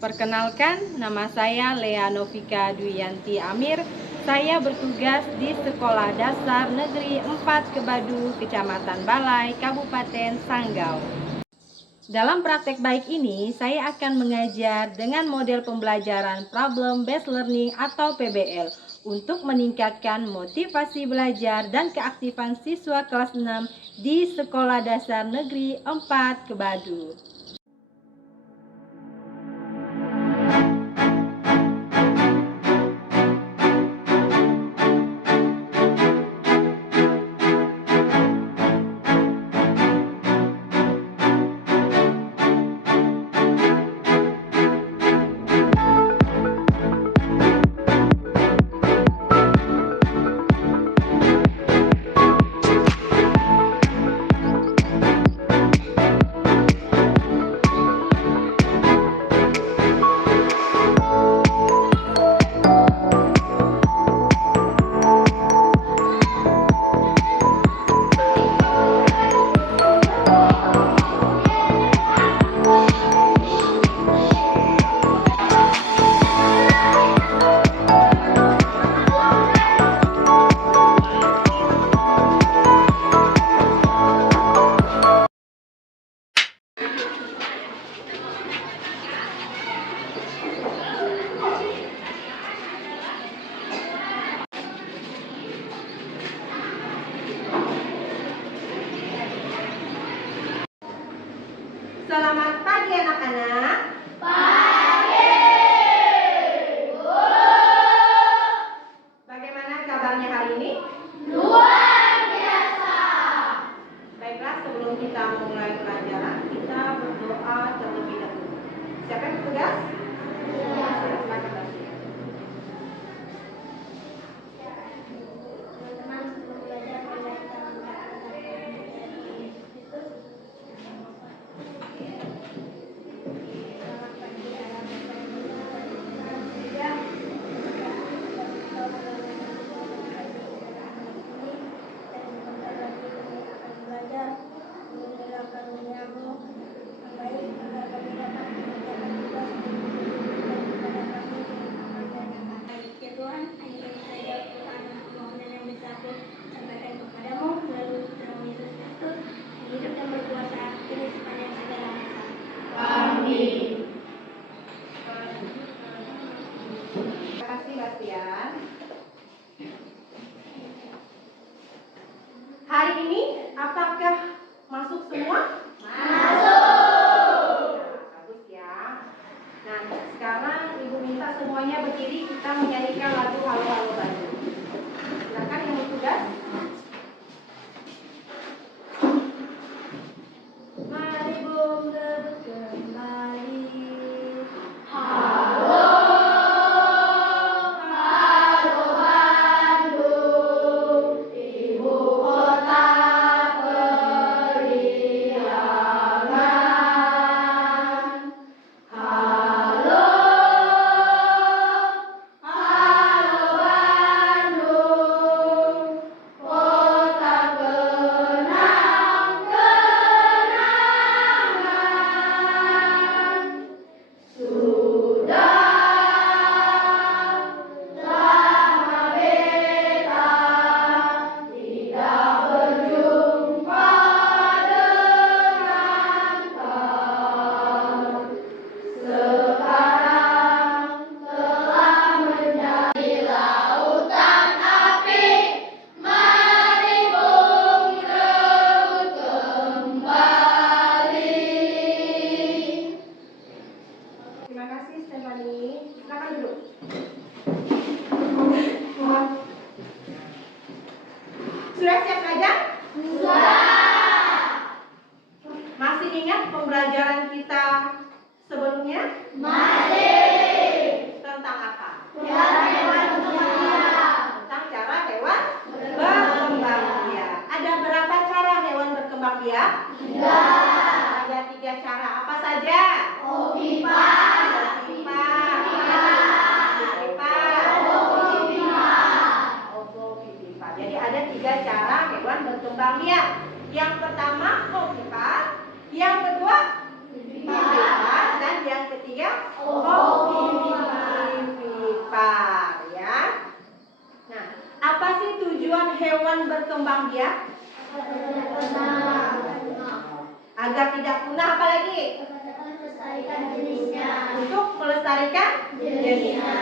Perkenalkan, nama saya Lea Novika Duyanti Amir. Saya bertugas di Sekolah Dasar Negeri 4 Kebadu, Kecamatan Balai, Kabupaten Sanggau. Dalam praktek baik ini, saya akan mengajar dengan model pembelajaran Problem Based Learning atau PBL untuk meningkatkan motivasi belajar dan keaktifan siswa kelas 6 di Sekolah Dasar Negeri 4 Kebadu. Selamat pagi anak-anak. Pagi, Bu. Bagaimana kabarnya hari ini? Luar biasa. Baiklah, sebelum kita mulai pelajaran, kita berdoa terlebih dahulu. Siapa yang bertugas? Silakan bersiap. Hari ini apakah masuk semua? Masuk. Nah, bagus ya. Nah, sekarang Ibu minta semuanya berdiri, kita menyanyikan lagu Halo Halo Bandung. Silakan yang bertugas. Mari Bung rebut kembali. Sudah siap belajar? Sudah. Masih ingat pembelajaran kita sebelumnya? Masih. Tentang apa? Cara hewan berkembang biak. Tentang cara hewan berkembang biak. Ada berapa cara hewan berkembang biak? 3. Ada 3 cara. Apa saja? Ovipar, jadi ada 3 cara hewan berkembang biak. Yang pertama ovipar, yang kedua vivipar, dan yang ketiga ya? Ovipar ya. Nah, apa sih tujuan hewan berkembang biak? Agar tidak punah, apa lagi? Untuk melestarikan jenisnya.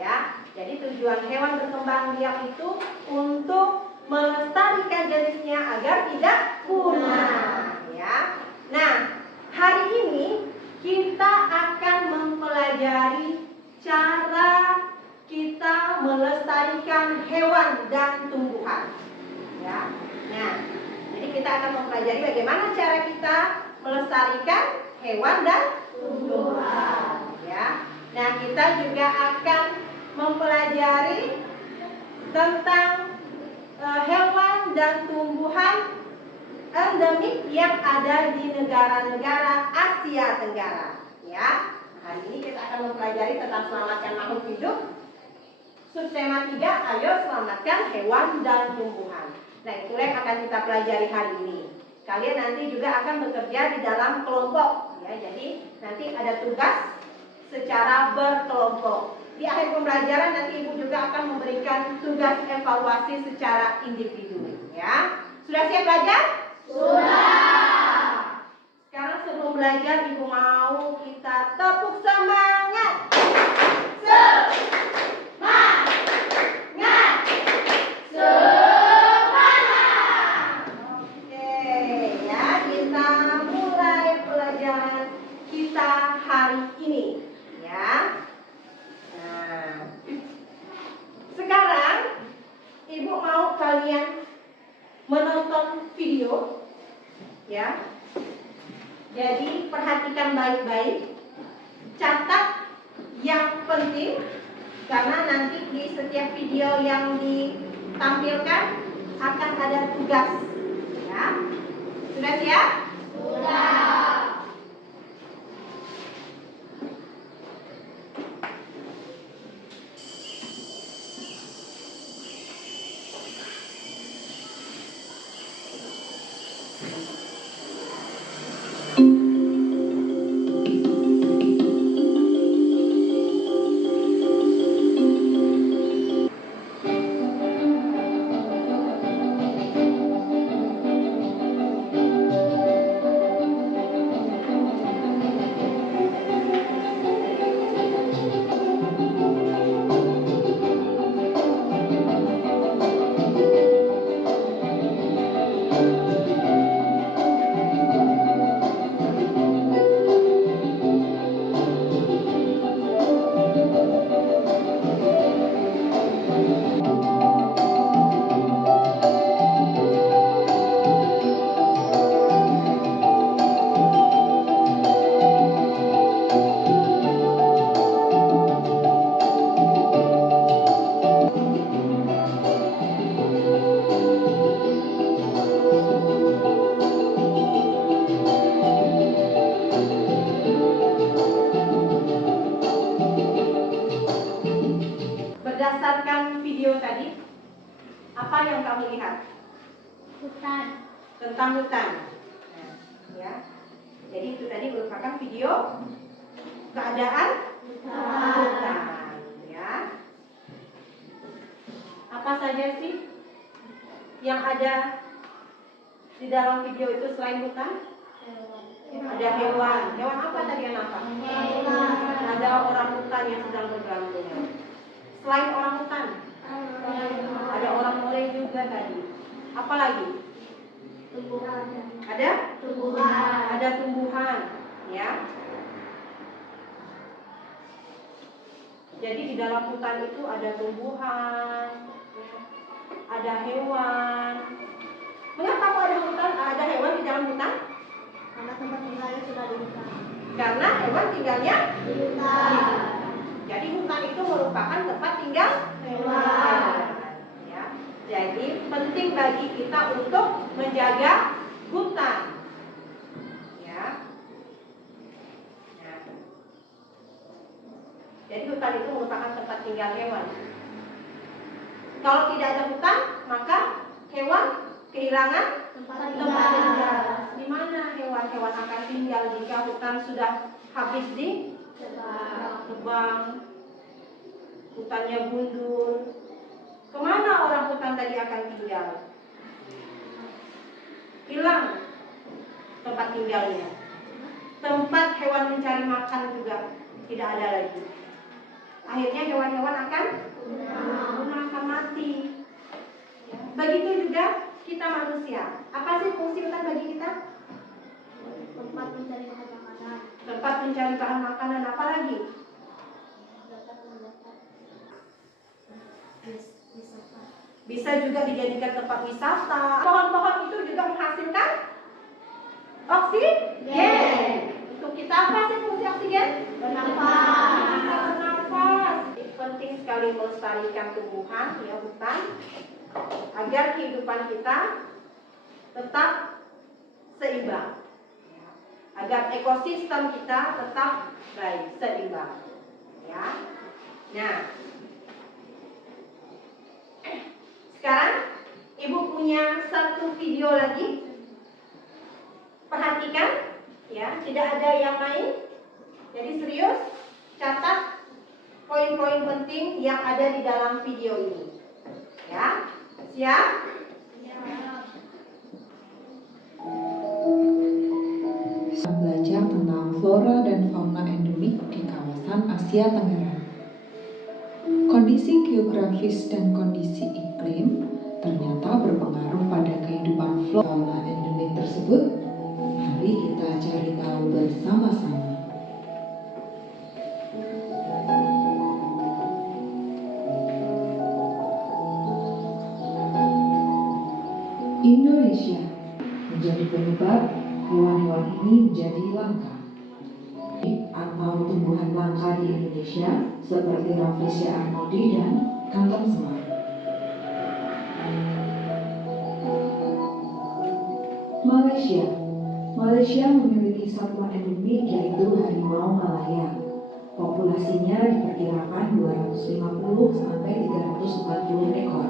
Ya. Jadi tujuan hewan berkembang biak itu untuk melestarikan jenisnya agar tidak punah. Ya. Nah, hari ini kita akan mempelajari cara kita melestarikan hewan dan tumbuhan. Ya. Nah, jadi kita akan mempelajari bagaimana cara kita melestarikan hewan dan tumbuhan. Ya. Nah, kita juga akan mempelajari tentang hewan dan tumbuhan endemik yang ada di negara-negara Asia Tenggara. Ya. Hari ini kita akan mempelajari tentang selamatkan makhluk hidup. Subtema 3, ayo selamatkan hewan dan tumbuhan. Nah, itulah yang akan kita pelajari hari ini. Kalian nanti juga akan bekerja di dalam kelompok. Ya, jadi nanti ada tugas secara berkelompok. Di akhir pembelajaran nanti Ibu juga akan memberikan tugas evaluasi secara individu. Ya, sudah siap belajar? Sudah. Sekarang sebelum belajar Ibu mau kita tepuk semangat. Menonton video, ya. Jadi perhatikan baik-baik, catat yang penting, karena nanti di setiap video yang ditampilkan akan ada tugas, ya. Sudah siap? Sudah. Berdasarkan video tadi, apa yang kamu lihat? Hutan. Tentang hutan. Nah, ya. Jadi itu tadi merupakan video keadaan hutan. Ya. Apa saja sih yang ada di dalam video itu selain hutan? Ada hewan. Hewan apa tadi yang nampak? Ada orang hutan yang sedang bergelantungan. Selain orang hutan, ada orang mulai juga tadi. Apa lagi? Tumbuhan. Ada? Tumbuhan. Ada tumbuhan, ya. Jadi di dalam hutan itu ada tumbuhan, ada hewan. Mengapa kok ada hutan? Ada hewan di dalam hutan? Karena tempat tinggalnya sudah di hutan. Karena hewan tinggalnya di hutan. Jadi hutan itu merupakan tempat tinggal hewan. Ya. Jadi penting bagi kita untuk menjaga hutan. Ya. Nah. Jadi hutan itu merupakan tempat tinggal hewan. Kalau tidak ada hutan, maka hewan kehilangan tempat tinggal. Di mana hewan-hewan akan tinggal jika hutan sudah habis Tebang, hutannya gundul. Kemana orang hutan tadi akan tinggal? Hilang tempat tinggalnya. Tempat hewan mencari makan juga tidak ada lagi. Akhirnya hewan-hewan akan mati. Begitu juga kita manusia. Apa sih fungsi hutan bagi kita? Tempat mencari bahan makanan. Tempat mencari bahan makanan, apa lagi? Bisa juga dijadikan tempat wisata. Pohon-pohon itu juga menghasilkan oksigen. Untuk kita apa sih fungsi oksigen? Bernafas. Penting sekali melestarikan tumbuhan, ya, hutan, agar kehidupan kita tetap seimbang, agar ekosistem kita tetap baik, seimbang, ya. Nah, sekarang Ibu punya satu video lagi. Perhatikan, ya, tidak ada yang main. Jadi serius, catat poin-poin penting yang ada di dalam video ini. Ya, siap? Belajar tentang flora dan fauna endemik di kawasan Asia Tenggara. Kondisi geografis dan kondisi iklim ternyata berpengaruh pada kehidupan fauna endemik tersebut. Mari kita cari tahu bersama-sama. Indonesia menjadi penyebab hewan-hewan ini menjadi langka atau tumbuhan langka di Indonesia seperti Rafflesia arnoldi dan kantong semar. Malaysia memiliki satwa endemik yaitu harimau Malaya. Populasinya diperkirakan 250 sampai 340 ekor.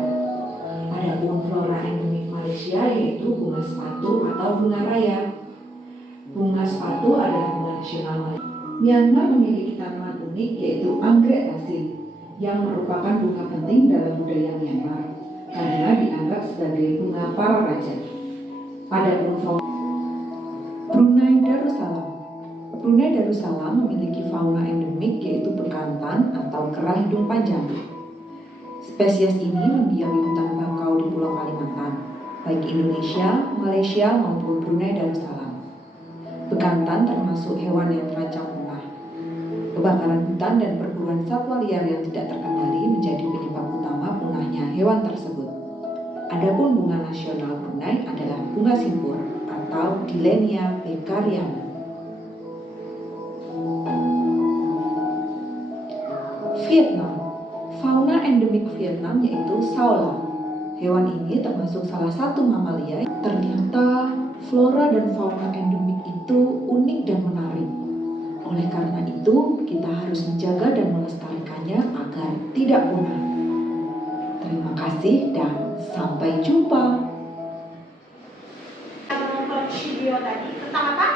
Adapun flora endemik Malaysia yaitu bunga sepatu atau bunga raya. Bunga sepatu adalah bunga nasional Malaysia. Myanmar memiliki tanaman unik yaitu anggrek tasik yang merupakan bunga penting dalam budaya Myanmar karena dianggap sebagai bunga para raja. Adapun fauna Brunei Darussalam memiliki fauna endemik yaitu bekantan atau kera hidung panjang. Spesies ini mendiami hutan bakau di Pulau Kalimantan, baik Indonesia, Malaysia maupun Brunei Darussalam. Bekantan termasuk hewan yang terancam punah. Kebakaran hutan dan perburuan satwa liar yang tidak terkendali menjadi penyebab utama punahnya hewan tersebut. Adapun bunga nasional Brunei adalah bunga simpur atau Dilenia beccariana. Vietnam. Fauna endemik Vietnam yaitu saola. Hewan ini termasuk salah satu mamalia. Ternyata flora dan fauna endemik itu unik dan menarik. Oleh karena itu, kita harus menjaga dan melestarikannya agar tidak punah. Terima kasih dan sampai jumpa. Nonton video tadi tentang apa?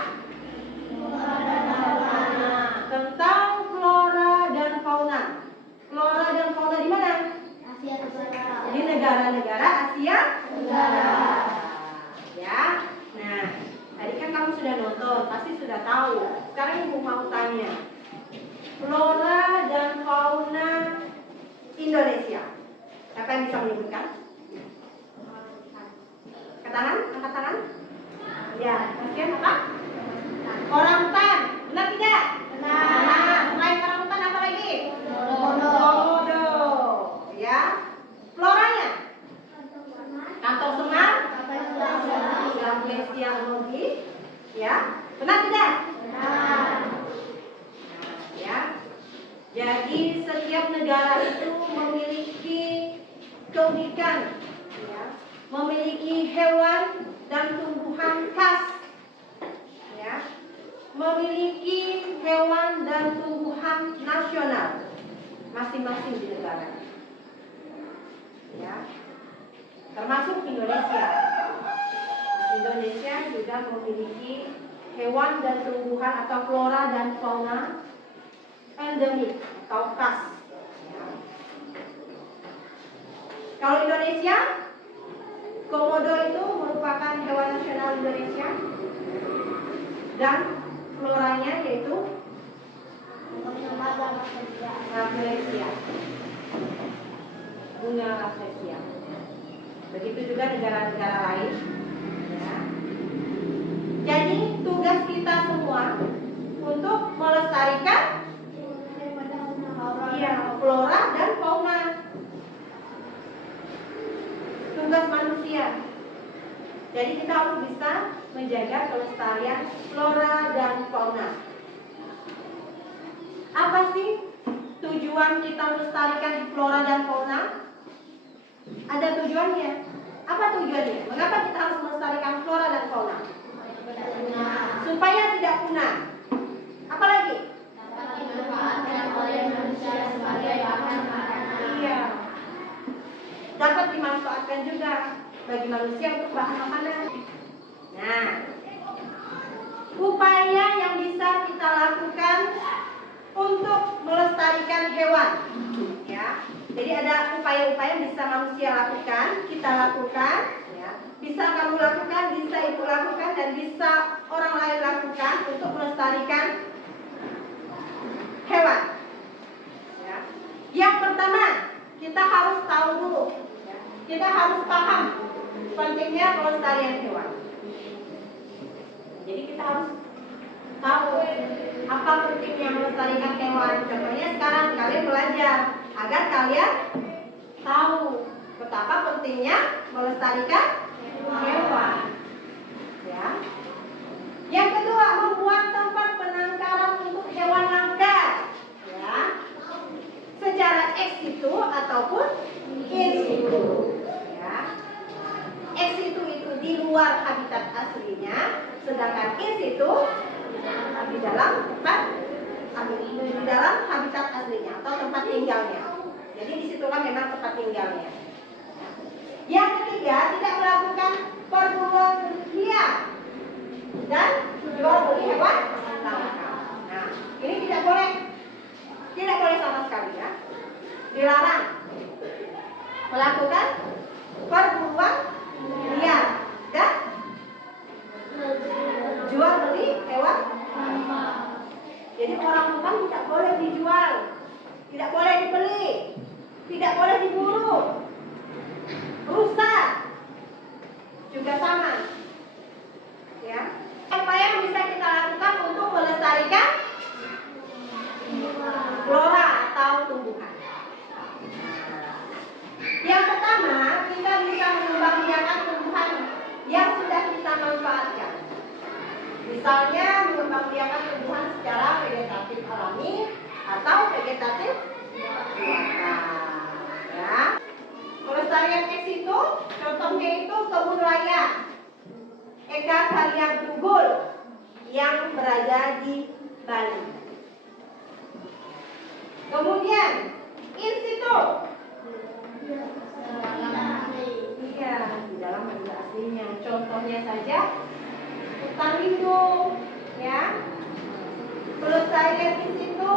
Tentang flora dan fauna. Flora dan fauna di mana? Asia Tenggara. Di negara-negara Asia Tenggara. Ya. Nah, tadi kan kamu sudah nonton, pasti sudah tahu. Sekarang Ibu mau tanya. Flora dan fauna Indonesia. Siapa yang bisa menyebutkan? Angkat tangan. Ya, kemudian apa? Orangutan. Benar tidak? Benar. Nah, selain orangutan apa lagi? Komodo. Ya. Floranya? Kantong semar. Rafflesia arnoldi. Ya. Benar tidak? Benar. Ya. Jadi setiap negara itu memiliki keunikan, ya, memiliki hewan dan tumbuhan khas, ya, memiliki hewan dan tumbuhan nasional masing-masing di negara, ya, termasuk Indonesia. Indonesia juga memiliki hewan dan tumbuhan atau flora dan fauna endemik atau khas. Kalau Indonesia, komodo itu merupakan hewan nasional Indonesia dan floranya yaitu Rafflesia, bunga Rafflesia. Begitu juga negara-negara lain. Ya. Jadi tugas kita semua untuk melestarikan flora dan fauna. Tugas manusia. Jadi kita harus bisa menjaga kelestarian flora dan fauna. Apa sih tujuan kita melestarikan flora dan fauna? Ada tujuannya. Apa tujuannya? Mengapa kita harus melestarikan flora dan fauna? Supaya tidak punah. Apa lagi? Iya. Dapat dimanfaatkan juga bagi manusia untuk bahan makanan. Nah, upaya yang bisa kita lakukan untuk melestarikan hewan, ya. Jadi ada upaya-upaya yang bisa manusia lakukan, kita lakukan, ya. Bisa kamu lakukan, bisa ibu lakukan, dan bisa orang lain lakukan untuk melestarikan hewan. Ya. Yang pertama, kita harus tahu dulu, ya. Kita harus paham pentingnya pelestarian hewan. Jadi kita harus tahu apa pentingnya melestarikan hewan. Contohnya sekarang kalian belajar agar kalian tahu betapa pentingnya melestarikan hewan. Ya. Yang kedua, membuat tempat penangkaran untuk hewan langka. Ya. Secara ex situ ataupun in situ. Ya. Ex situ itu di luar habitat aslinya, sedangkan in situ di dalam habitat aslinya atau tempat tinggalnya. Jadi disitulah memang tempat tinggalnya. Yang ketiga, tidak melakukan perburuan liar dan jual beli hewan langka. Nah, ini tidak boleh sama sekali, ya. Dilarang melakukan perburuan liar dan jual beli hewan. Jadi orang hutan tidak boleh dijual, tidak boleh dibeli, tidak boleh diburu, rusak juga sama. Ya, apa yang bisa kita lakukan untuk melestarikan flora atau tumbuhan? Yang pertama, kita bisa mengembangbiakan tumbuhan yang sudah kita manfaatkan. Misalnya mengembangbiakan tumbuhan secara vegetatif alami atau vegetatif buatan. Ya. Pelestarian ex situ, contohnya itu kebun raya Eka Kalian Tunggul yang berada di Bali. Kemudian in situ, iya, di dalam habitat aslinya. Contohnya saja hutan lindung, ya. Pelestarian in situ,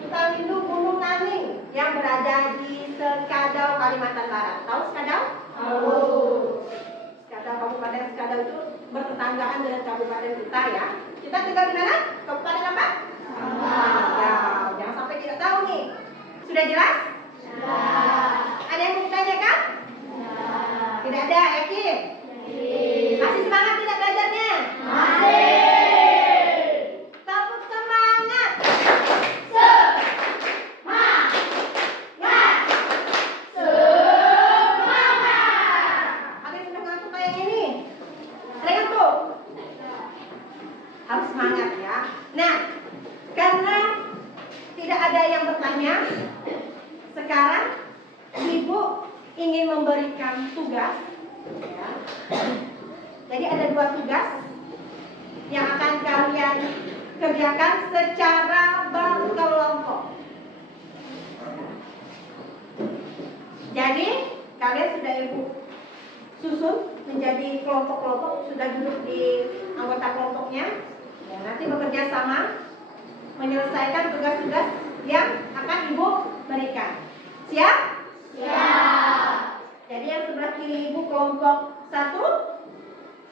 hutan lindung Gunung Naning yang berada di Sekadau, Kalimantan Barat. Tahu Sekadau? Tahu. Sekadau, Kabupaten Sekadau itu bertetanggaan dengan kabupaten kita, ya. Kita tinggal di mana? Kabupaten apa? Sekadau. Jangan sampai tidak tahu nih. Sudah jelas? Ada yang mau ditanyakan? Tidak ada, yakin? Masih semangat tidak belajarnya? Tepuk semangat. Ada yang sudah ngantuk kayak gini? Ada yang ngantuk? Harus semangat, ya. Nah, karena tidak ada yang bertanya, sekarang Ibu ingin memberikan tugas, ya. Jadi ada 2 tugas yang akan kalian kerjakan secara berkelompok. Jadi kalian sudah Ibu susun menjadi kelompok-kelompok, sudah duduk di anggota kelompoknya, ya, nanti bekerja sama menyelesaikan tugas-tugas yang akan Ibu berikan. Siap? Siap. Jadi yang sebelah kiri Ibu kelompok 1,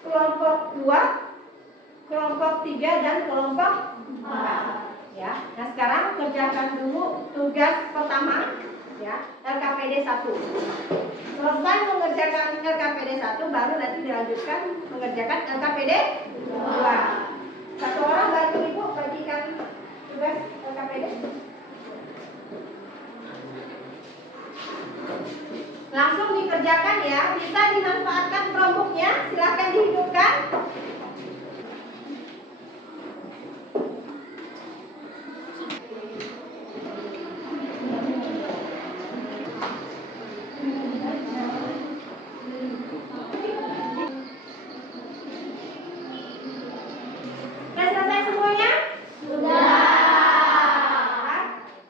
kelompok 2, kelompok 3, dan kelompok 4. Ya. Nah, sekarang kerjakan dulu tugas pertama, ya, LKPD 1. Selesai mengerjakan LKPD 1, baru nanti dilanjutkan mengerjakan LKPD 2. Satu orang bantu Ibu bagikan tugas LKPD. Langsung dikerjakan ya, bisa dimanfaatkan Chromebook-nya, silahkan dihidupkan. Sudah selesai semuanya? Sudah.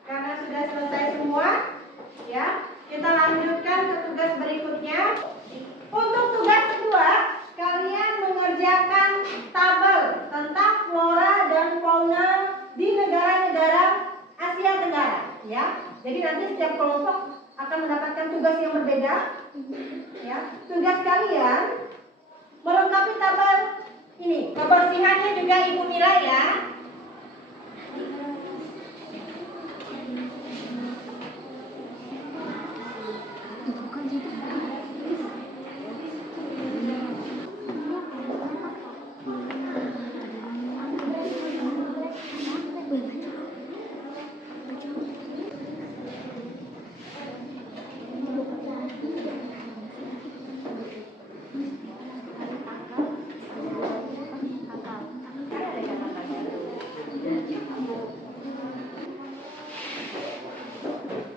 Karena sudah selesai semua, ya, kita lanjutkan ke tugas berikutnya. Untuk tugas kedua, kalian mengerjakan tabel tentang flora dan fauna di negara-negara Asia Tenggara, ya. Jadi nanti setiap kelompok akan mendapatkan tugas yang berbeda, ya. Tugas kalian melengkapi tabel ini. Kebersihannya juga Ibu nilai ya.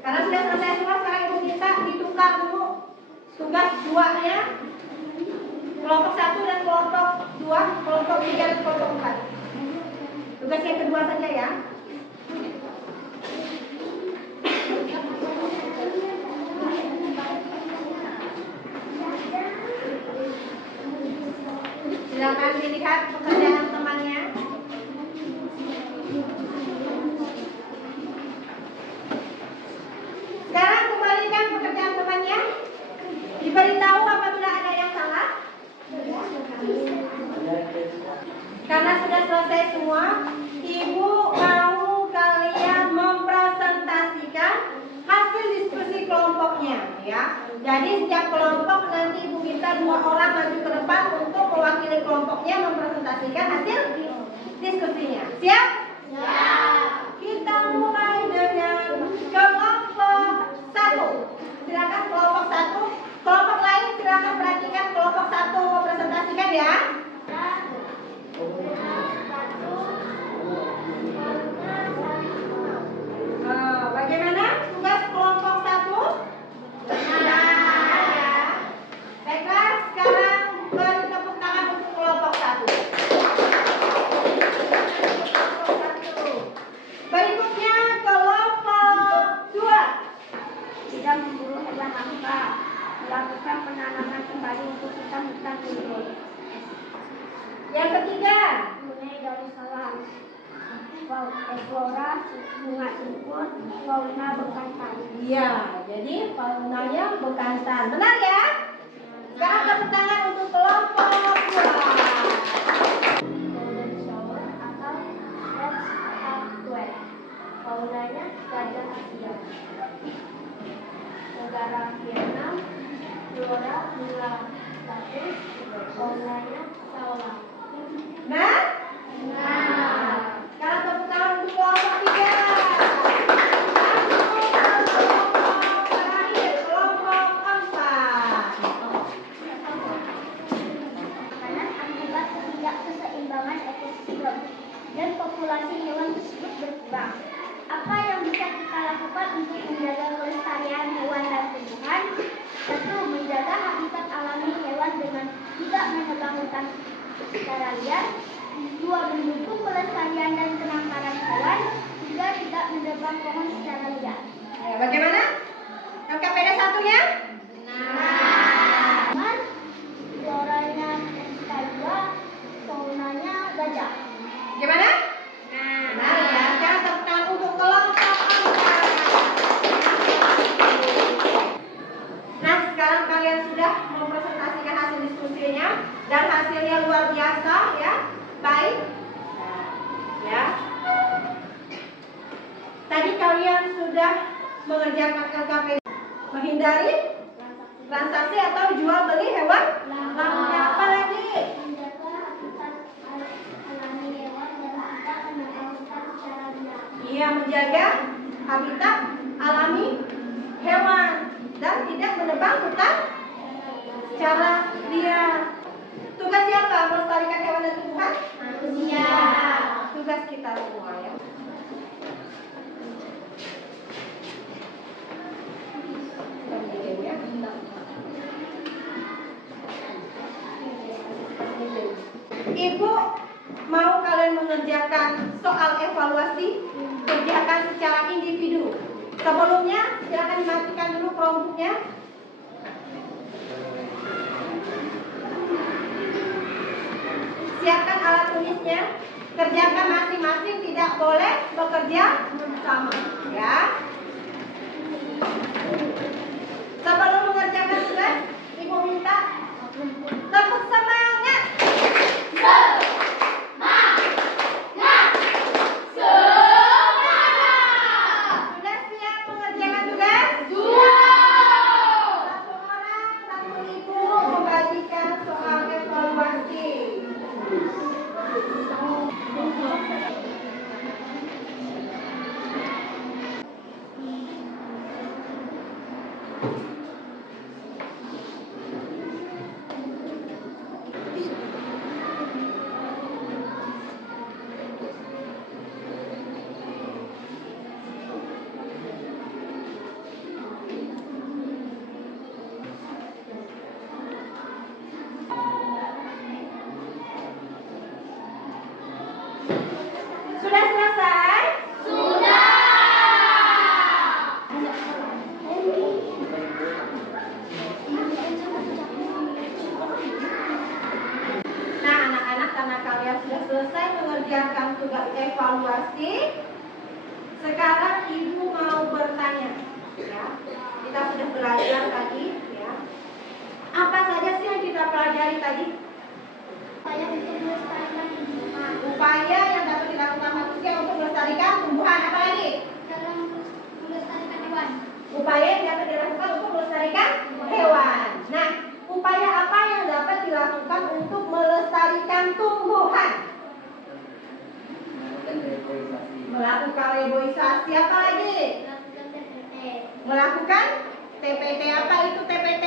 Karena sudah selesai semua, sekarang Ibu minta ditukar dulu tugas 2-nya. Kelompok 1 dan kelompok 2, kelompok 3 dan kelompok 4. Tugas yang kedua saja ya. Silakan dilihat pekerjaan temannya. Sekarang kembalikan pekerjaan temannya. Diberitahu apabila ada yang salah. Karena sudah selesai semua, Ibu mau kalian mempresentasikan hasil diskusi kelompoknya, ya. Jadi setiap kelompok nanti Ibu minta 2 orang maju ke depan untuk mewakili kelompoknya mempresentasikan hasil diskusinya. Siap? Siap. Kita mulai dengan kelompok 1. Silakan kelompok 1. Kelompok lain silakan perhatikan kelompok 1 mempresentasikan ya. Bagaimana tugas kelompok 1? Nah, ya. Baiklah, sekarang beri tepuk tangan untuk kelompok 1. Berikutnya kelompok 2. Tidak memburu hewan langka, melakukan penanaman kembali untuk hutan-hutan lindung. Yang ketiga, Brunei Darussalam, flora, bunga simpul, fauna bekantan. iya, jadi faunanya bekantan. Benar ya? Sekarang tepuk tangan untuk kelompok 2. Golden shower atau Red Hawkeye, faunanya gajah Asia. Negara Vietnam, flora bunga lapis, faunanya salam. Nah, sekarang tepuk tangan untuk kelompok 3. Terakhir kelompok 4. Makanan akibat ketidakseimbangan ekosistem dan populasi hewan tersebut berkurang. Apa yang bisa kita lakukan untuk menjaga kelestarian hewan dan tumbuhan? 1. Menjaga habitat alami hewan dengan tidak menebang hutan secara liar. 2. Mendukung pelestarian dan penangkaran hewan. 3. Tidak menebang pohon secara liar. Ayo, bagaimana? LKPD 1-nya? Floranya X2, faunanya gajah. Gimana? Nah ya, sekarang tepuk tangan untuk kelompok 4. Tadi kalian sudah mengerjakan LKPD, menghindari transaksi atau jual beli hewan. Lalu apa lagi? Menjaga habitat alami hewan dan tidak menelurkan secara liar. Iya, menjaga habitat alami hewan dan tidak menebang hutan secara liar. Tugas siapa? Melestarikan hewan dan tumbuhan? Manusia. Tugas kita semua ya. Ibu mau kalian mengerjakan soal evaluasi, kerjakan secara individu. Sebelumnya silakan dimatikan dulu Chromebooknya. Siapkan alat tulisnya. Kerjakan masing-masing, tidak boleh bekerja sama, ya. Sebelum mengerjakan tugas, Ibu minta tepuk semangat. Sudah siap mengerjakan tugas? Satu orang, satu ibu membagikan soal evaluasi. Sudah selesai? Nah, anak-anak, karena kalian sudah selesai mengerjakan tugas evaluasi, sekarang ibu mau bertanya. Ya, kita sudah belajar tadi. Ya, apa saja sih yang kita pelajari tadi? Upaya untuk melestarikan lingkungan. Upaya yang dapat dilakukan manusia untuk melestarikan tumbuhan. Apa lagi? Dalam melestarikan hewan. Upaya yang dapat dilakukan untuk melestarikan hewan. Nah, upaya apa yang dapat dilakukan untuk melestarikan tumbuhan? Melakukan reboisasi. Apa lagi? Melakukan TPT. Melakukan TPT. Apa itu TPT?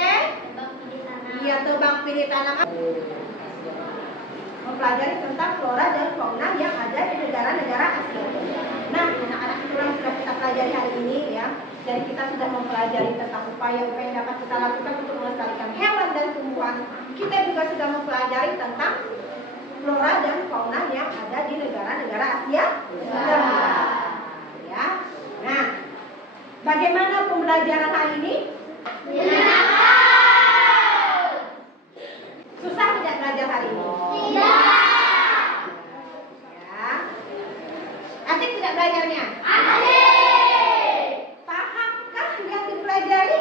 Tebang pilih tanam. Iya, tebang pilih tanam. Mempelajari tentang flora dan fauna yang ada di negara-negara Asia. Nah, anak-anak itulah yang sudah kita pelajari hari ini ya. Jadi kita sudah mempelajari tentang upaya-upaya yang dapat kita lakukan untuk melestarikan hewan dan tumbuhan. Kita juga sudah mempelajari tentang flora dan fauna yang ada di negara-negara Asia. Ya. Nah, bagaimana pembelajaran hari ini? Susah tidak belajar hari ini? Ya. Asik tidak belajarnya? Pahamkah yang dipelajari?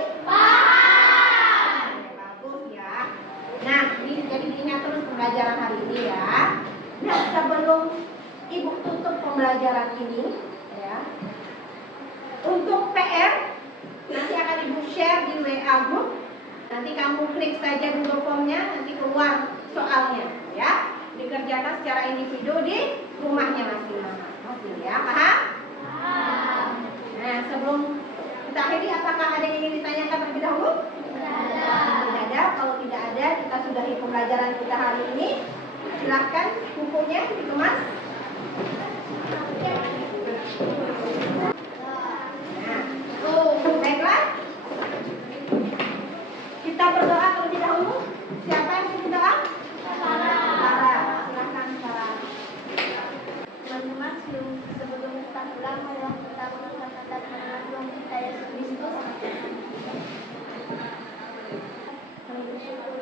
Bagus ya. Nah, ini jadi diingat terus pembelajaran hari ini ya. Nah, sebelum ibu tutup pembelajaran ini ya, untuk PR nanti akan ibu share di WA group. Nanti kamu klik saja Google Form-nya, nanti keluar soalnya ya. Dikerjakan secara individu di rumahnya masing-masing ya. Paham? Nah, sebelum kita akhiri, apakah ada yang ingin ditanyakan terlebih dahulu? Tidak ada. Kalau tidak ada, kita sudahi pembelajaran kita hari ini. Silakan bukunya dikemas. Nah, baiklah. Kita berdoa terlebih dahulu. Siapa yang ingin berdoa? Sarah. Silakan Sarah. Teman-teman, sebelum kita pulang, marilah kita mengucapkan kepada Tuhan kita Yesus Kristus. Kami bersyukur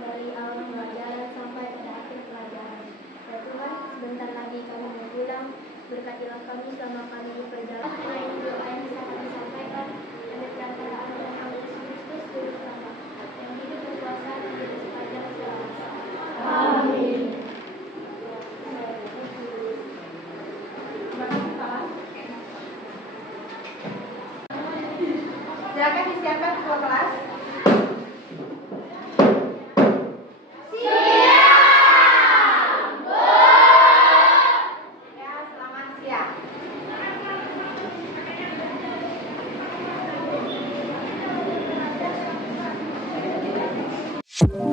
dari awal pelajaran sampai pada akhir pelajaran. Ya Tuhan, sebentar lagi kami mau pulang. Berkatilah kami selama kami berjalan. Selain doa yang bisa kami sampaikan, ada perantara dan Yesus Kristus Juru Selamat yang hidup berkuasa dan hidup sepanjang selama. Amin. Terima kasih Thank you.